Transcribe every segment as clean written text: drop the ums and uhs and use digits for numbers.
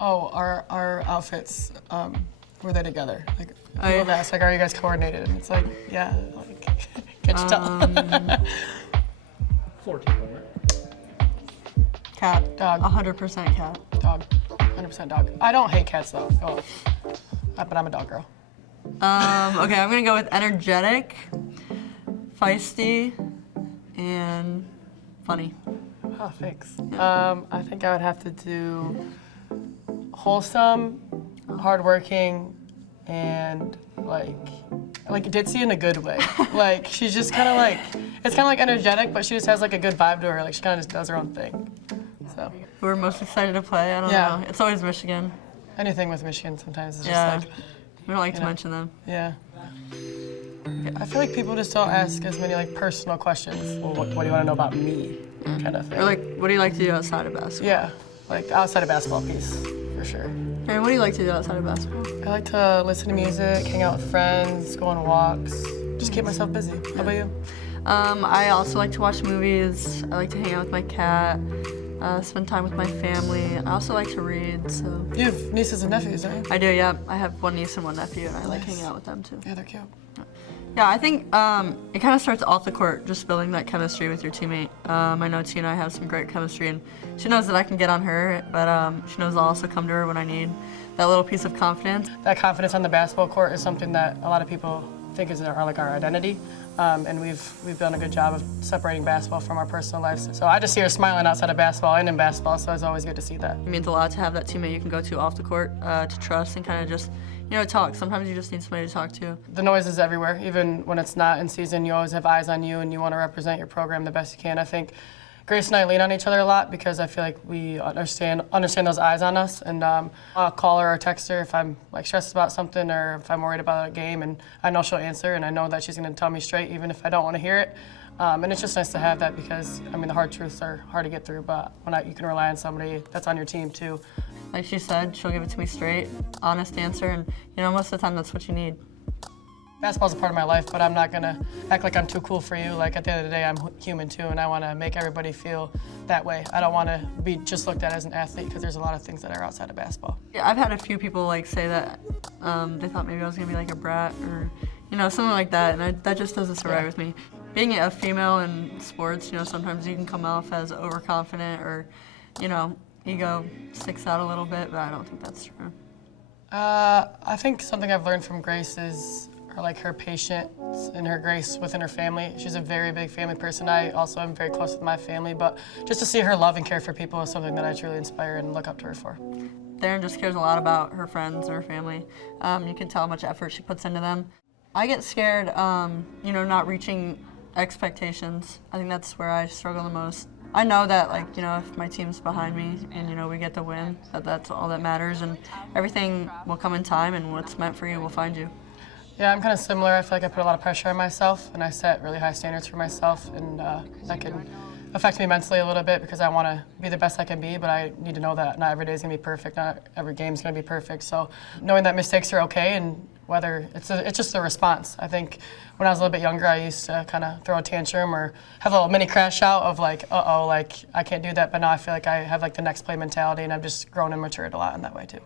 Oh, our outfits, were they together? Like, people have asked, like, are you guys coordinated? And it's like, yeah, like, can't you tell? 14. Cat. Dog. 100% cat. Dog. 100% dog. I don't hate cats, though. Oh. But I'm a dog girl. Okay, I'm gonna go with energetic, feisty, and funny. Oh, thanks. I think I would have to do wholesome, hardworking, and like ditzy in a good way. Like, she's just kind of like, it's kind of like energetic, but she just has like a good vibe to her. Like, she kind of just does her own thing. So. We're most excited to play. I don't know. It's always Michigan. Anything with Michigan sometimes is Yeah. just like. We don't like to mention them. Yeah. I feel like people just don't ask as many like personal questions. Well, what do you want to know about me? Kind of thing. Or like, what do you like to do outside of basketball? Yeah, like outside of basketball piece, for sure. And what do you like to do outside of basketball? I like to listen to music, hang out with friends, go on walks, just keep myself busy. How about you? I also like to watch movies. I like to hang out with my cat, spend time with my family. I also like to read, so. You have nieces and nephews, don't you? I do, yeah. I have one niece and one nephew, and I like hanging out with them too. Yeah, they're cute. Yeah, I think it kind of starts off the court, just building that chemistry with your teammate. I know Tia and I have some great chemistry, and she knows that I can get on her, but she knows I'll also come to her when I need that little piece of confidence. That confidence on the basketball court is something that a lot of people think is our identity, and we've done a good job of separating basketball from our personal lives. So I just see her smiling outside of basketball and in basketball, so it's always good to see that. It means a lot to have that teammate you can go to off the court to trust and kind of just, talk. Sometimes you just need somebody to talk to. The noise is everywhere. Even when it's not in season, you always have eyes on you and you want to represent your program the best you can. I think Grace and I lean on each other a lot because I feel like we understand those eyes on us. And I'll call her or text her if I'm like stressed about something or if I'm worried about a game, and I know she'll answer, and I know that she's going to tell me straight even if I don't want to hear it. And it's just nice to have that because, I mean, the hard truths are hard to get through, but you can rely on somebody that's on your team too. Like she said, she'll give it to me straight, honest answer, and most of the time that's what you need. Basketball's a part of my life, but I'm not gonna act like I'm too cool for you. Like, at the end of the day, I'm human too, and I wanna make everybody feel that way. I don't wanna be just looked at as an athlete because there's a lot of things that are outside of basketball. Yeah, I've had a few people like say that they thought maybe I was gonna be like a brat or something like that, and that just doesn't sit right with me. Being a female in sports, sometimes you can come off as overconfident or, ego sticks out a little bit, but I don't think that's true. I think something I've learned from Grace is her patience and her grace within her family. She's a very big family person. I also am very close with my family, but just to see her love and care for people is something that I truly inspire and look up to her for. Theryn just cares a lot about her friends and her family. You can tell how much effort she puts into them. I get scared, not reaching expectations. I think that's where I struggle the most. I know that, if my team's behind me and, we get the win, that's all that matters, and everything will come in time, and what's meant for you will find you. Yeah, I'm kind of similar. I feel like I put a lot of pressure on myself, and I set really high standards for myself, and that can affect me mentally a little bit because I want to be the best I can be, but I need to know that not every day is going to be perfect, not every game is going to be perfect. So knowing that mistakes are okay, and whether it's just a response. I think when I was a little bit younger, I used to kind of throw a tantrum or have a little mini crash out of like, uh-oh, like I can't do that. But now I feel like I have like the next play mentality, and I've just grown and matured a lot in that way too.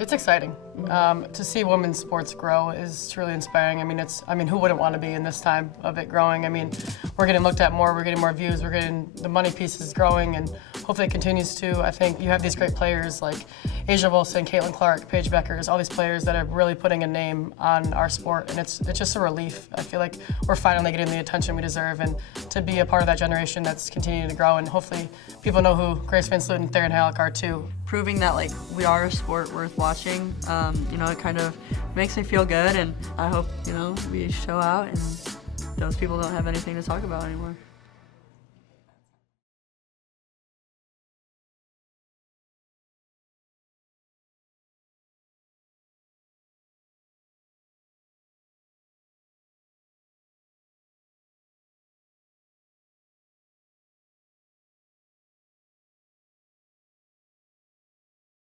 It's exciting. To see women's sports grow is truly inspiring. I mean, who wouldn't want to be in this time of it growing? I mean, we're getting looked at more, we're getting more views, we're getting the money pieces growing, and hopefully it continues to. I think you have these great players like Asia Wilson, Caitlin Clark, Paige Beckers, all these players that are really putting a name on our sport, and it's just a relief. I feel like we're finally getting the attention we deserve, and to be a part of that generation that's continuing to grow, and hopefully people know who Grace VanSlooten and Theryn Hallock are too. Proving that we are a sport worth watching, it kind of makes me feel good, and I hope we show out and those people don't have anything to talk about anymore.